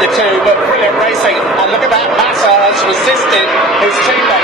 the two, but brilliant racing. And look at that, Massa has resisted his teammate.